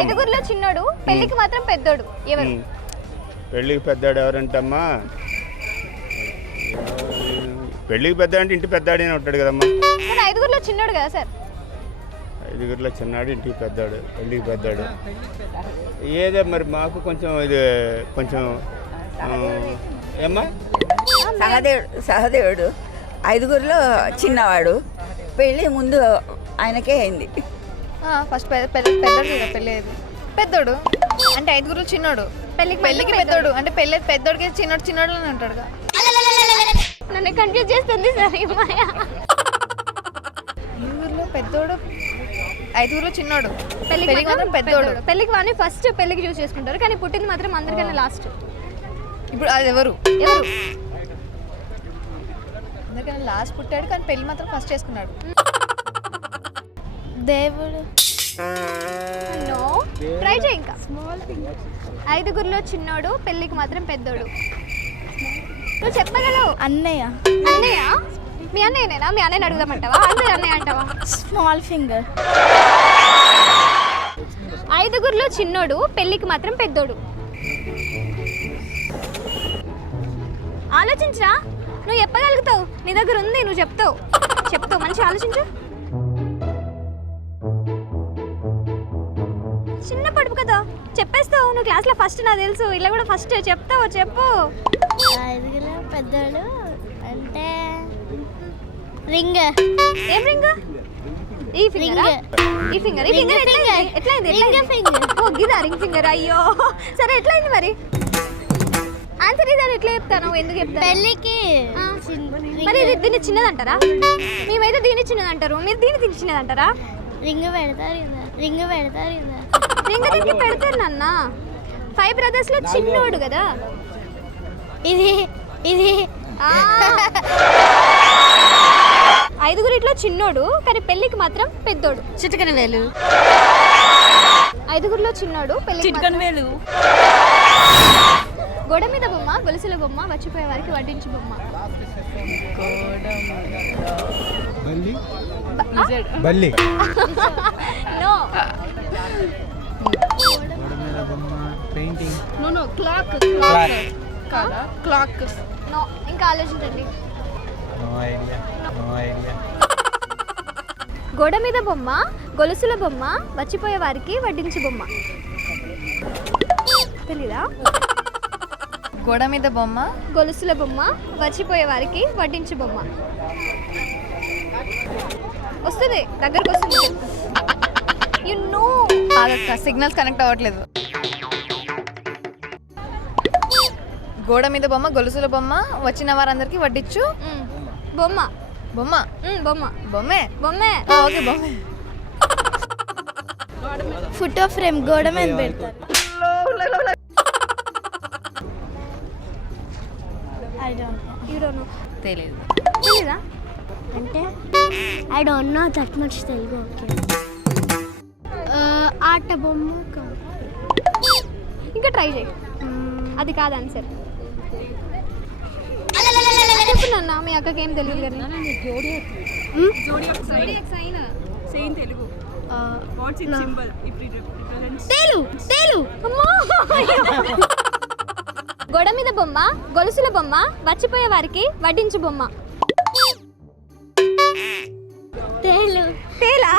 ఐదుగురిలో చిన్నోడు పెళ్లికి మాత్రం పెద్దోడు ఎవరు? పెళ్ళికి పెద్దాడు ఎవరంటమ్మా? పెళ్ళికి పెద్ద అంటే ఇంటి పెద్దాడు అని ఉంటాడు కదమ్మా. ఐదుగురిలో చిన్నోడు కదా సార్. ఐదుగురిలో చిన్నాడు, ఇంటికి పెద్దాడు, పెళ్ళికి పెద్దాడు. ఏదో మరి మాకు కొంచెం ఇది కొంచెం ఏమ్మా? సహదేవుడు ఐదుగురిలో చిన్నవాడు, పెళ్ళి ముందు ఆయనకే అయింది. ఫస్ట్ పెద్దోడు పెళ్ళి అయింది. పెద్దోడు అంటే ఐదుగురు చిన్నోడు, పెళ్ళికి పెద్దోడు అంటే పెద్దోడికి చిన్నోడు అని ఉంటాడు. నన్ను కన్ఫ్యూజ్ చేస్తుంది సార్. ఐదుగురిలో పెద్దోడు, ఐదుగురిలో చిన్నోడు, పెళ్ళికి మాత్రం పెద్దోడు. పెళ్ళికి వాడిని ఫస్ట్ పెళ్ళికి చూస్ చేసుకుంటారు, కానీ పుట్టింది మాత్రం అందరికన్నా లాస్ట్. ఇప్పుడు అది ఎవరు? అందరికన్నా లాస్ట్ పుట్టాడు, కానీ పెళ్ళి మాత్రం ఫస్ట్ చేసుకున్నాడు. దేవుడు. నో, ట్రై చేయి ఇంకా. ఐదుగురిలో చిన్నోడు, పెళ్ళికి మాత్రం పెద్దోడు. నువ్వు చెప్పగలవు. అన్నయ్య. మీ అన్నయ్యనేనా? మీ అన్నయ్యని అడుగుదామంటావా? అన్నయ్య అంటావా? Small finger. ఐదుగురిలో చిన్నోడు, పెళ్ళికి మాత్రం పెద్దోడు. ఆలోచించరా, నువ్వు చెప్పగలుగుతావు. నీ దగ్గర ఉంది, నువ్వు చెప్తావు. మంచి ఆలోచించు. చిన్న పడుపు కదా, చెప్పేస్తావు. నువ్వు క్లాస్లో ఫస్ట్, నాకు తెలుసు. ఇలా కూడా ఫస్ట్ చెప్తావు. చెప్పు. ఐదుగురిలో పెద్దోడు అంటే రింగ్. ఏం రింగ్? ఈ ఫింగర్ ఎట్లయింది? ఓ గిదా రింగ్ ఫింగర్. అయ్యో సరే, ఎట్లయింది మరి? ఆన్సర్ ఇదని ఎట్లా చెప్తాను? ఎందుకు చెప్తాను? పెళ్ళికి మరి దీన్ని చిన్నదంటారా? మేమైతే దీన్ని చిన్నదంటారు, మీరు దీన్ని చిన్నదంటారా? రింగ్ పెడతారు కదా. రింగ్ పెడతారు నాన్న. 5 brothers లో చిన్నోడు కదా. ఇది ఐదుగురిట్లో చిన్నోడు, కానీ పెళ్ళికి మాత్రం పెద్దోడు. చిటికన వేలు. ఐదుగురిలో చిన్నోడు, పెళ్ళికి వేలు. గోడ మీద బొమ్మ, గొలుసుల బొమ్మ, వచ్చిపోయే వారికి వడ్డించి బొమ్మ. నో. క్లాక్. నో, ఇంకా ఆలోచించండి. గోడ మీద బొమ్మ, గొలుసుల బొమ్మ, వచ్చిపోయే వారికి వడ్డించి బొమ్మ. తెలీదా? గోడ మీద బొమ్మ, గొలుసుల బొమ్మ, వచ్చిపోయే వారికి వడ్డించి బొమ్మ. వస్తుంది, దగ్గరకు వస్తుంది. You know. సిగ్నల్స్ కనెక్ట్ అవ్వట్లేదు. గోడ మీద బొమ్మ, గొలుసుల బొమ్మ, వచ్చిన వారందరికి వడ్డించు బొమ్మ. బొమ్మే. ఓకే, బొమ్మే. ఫోటో ఫ్రేమ్ గోడ మీద పెడతారు. తెలీదా? అంటే I don't know that much Telugu. Okay. ఆట బొమ్మ. ఇంకా ట్రై చేయి. అది కాదు ఆన్సర్. చెప్పునన్నా, మీ అక్కకి ఏం తెలియదు కానీ. గోడ మీద బొమ్మ, గొలుసుల బొమ్మ, వచ్చిపోయే వారికి వడ్డించు బొమ్మ. తేలా?